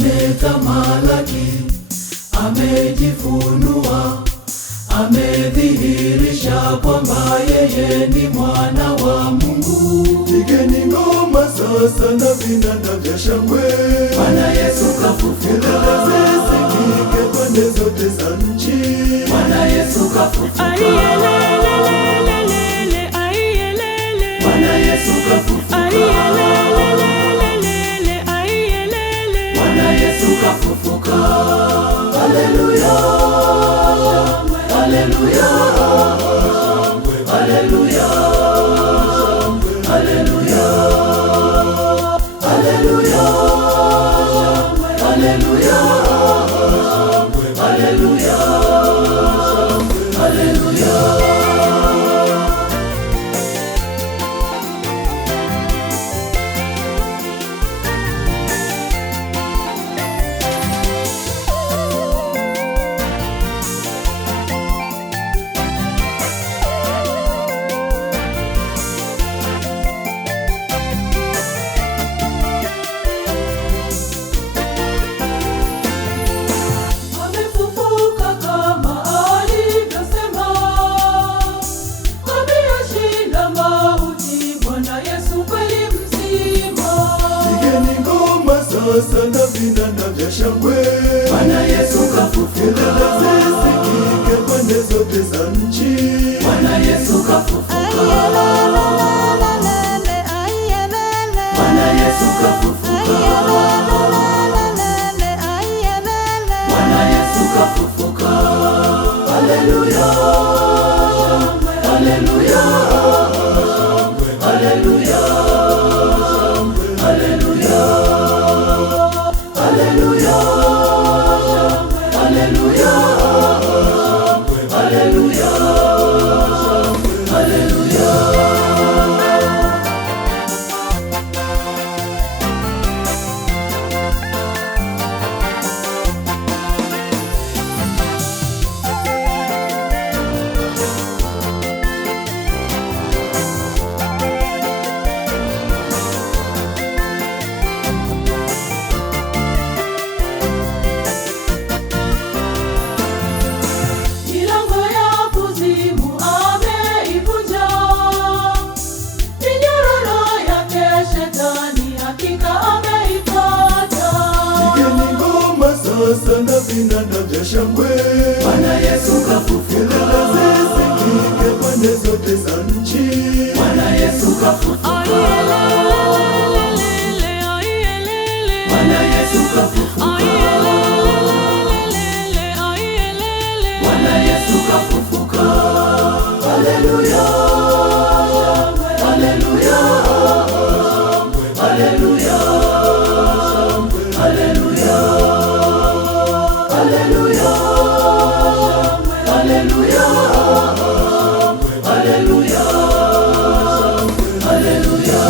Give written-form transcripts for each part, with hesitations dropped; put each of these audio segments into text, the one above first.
ametamalaki, amejifunua, amedhihirisha kwamba yeye ni mwana wa Mungu. Pigeni ngoma sasa na vinanda vya shangwe, Bwana Yesu kafufuka. Kelele zisikike pande zote za nchi, Bwana Yesu kafufuka. Bwana Yesu kafufuka. Bwana Yesu kafufuka. Haleluya. Haleluya. Haleluya. Haleluya. Haleluya. Haleluya. Haleluya. Haleluya. Amefufuka kama alivyosema, ameyashinda mauti, Bwana Yesu kweli mzima. pigeni ngoma sasa na vinanda vya shangwe, Bwana Yesu kafufuka. kelele zisikike pande zote za nchi, Bwana Yesu kafufuka. Bwana Yesu kafufuka. Bwana Yesu kafufuka. Haleluya. Haleluya. Haleluya. Haleluya. Haleluya. Haleluya. Haleluya. Haleluya. Milango ya kuzimu ameivunja, minyororo yake Shetani hakika ameipata. pigeni ngoma sasa na vinanda vya shangwe, Bwana Yesu kafufuka. kelele zisikike pande zote za nchi, Bwana Yesu kafufuka. Bwana Yesu kafufuka. Bwana Yesu kafufuka. Haleluya. Haleluya. Haleluya. Haleluya. Haleluya. Haleluya. Haleluya. Haleluya.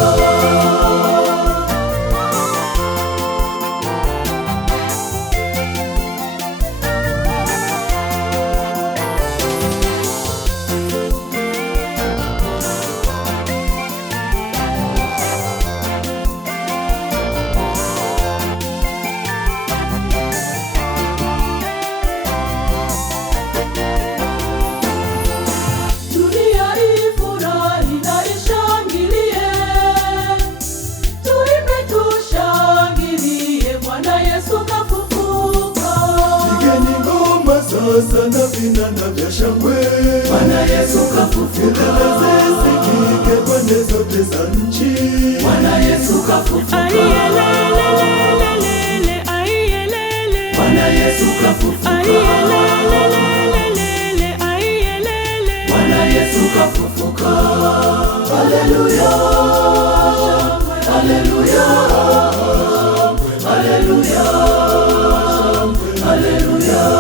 Dunia ifurahi na ishangilie, tuimbe tushangilie, Bwana Yesu kafufuka. pigeni ngoma sasa na vinanda vya shangwe, Bwana Yesu kafufuka. kelele zisikike pande zote za nchi, Bwana Yesu kafufuka. Bwana Yesu kafufuka. Bwana Yesu kafufuka. Haleluya. Haleluya. Haleluya. Haleluya.